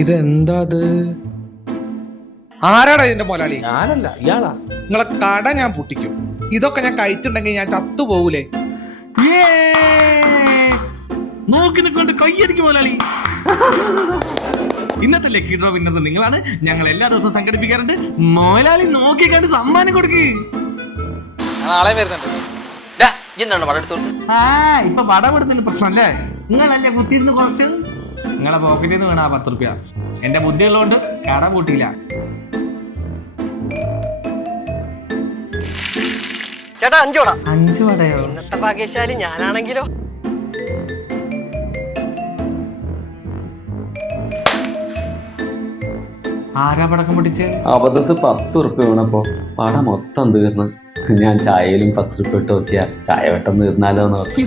ഇതെന്താ? ആരാടാ ഇതിന്റെ മുതലാളി? ഞാനല്ല, ഇയാളാ. നിങ്ങളെ കട ഞാൻ പൊട്ടിക്കും. ഇതൊക്കെ ഞാൻ കഴിച്ചിട്ടുണ്ടെങ്കിൽ ഞാൻ ചത്തുപോകൂലേ? നോക്കി നിൽക്കൊണ്ട് കൈയടിക്കും മുതലാളി. ഇന്നത്തെ ലക്കി ഡ്രോ വിന്നർ നിങ്ങളാണ്. ഞങ്ങൾ എല്ലാ ദിവസവും സംഘടിപ്പിക്കാറുണ്ട്. മുതലാളി നോക്കി കണ്ട് സമ്മാനം കൊടുക്ക്. നാളെ വരുന്നുണ്ട്. ഇപ്പൊ പടം എടുത്തതിന് പ്രശ്നമല്ലേ? നിങ്ങളല്ലേ കുത്തിയിരുന്ന് കുറച്ച്. നിങ്ങളെ പോക്കറ്റിൽ നിന്ന് വേണം ആ 10 റുപ്യ. എന്റെ ബുദ്ധി ഉള്ളതുകൊണ്ട് കട പൂട്ടിയില്ല. ചേട്ടാ 5 വട. 5 വടയോ? ഇന്നത്തെ ഭാഗ്യശാലി ഞാനാണെങ്കിലോ. ആരാ പടക്കം പൊട്ടിച്ച്? അബദ്ധത്ത് 10 ഉറുപ്പ്യ വീണപ്പോ പട മൊത്തം തീർന്ന്. ഞാൻ ചായയിലും 10 ഉറുപ്പ്യ ഇട്ട് നോക്കിയാ ചായ വെട്ടം തീർന്നാലോ എന്ന് ഓർത്തു.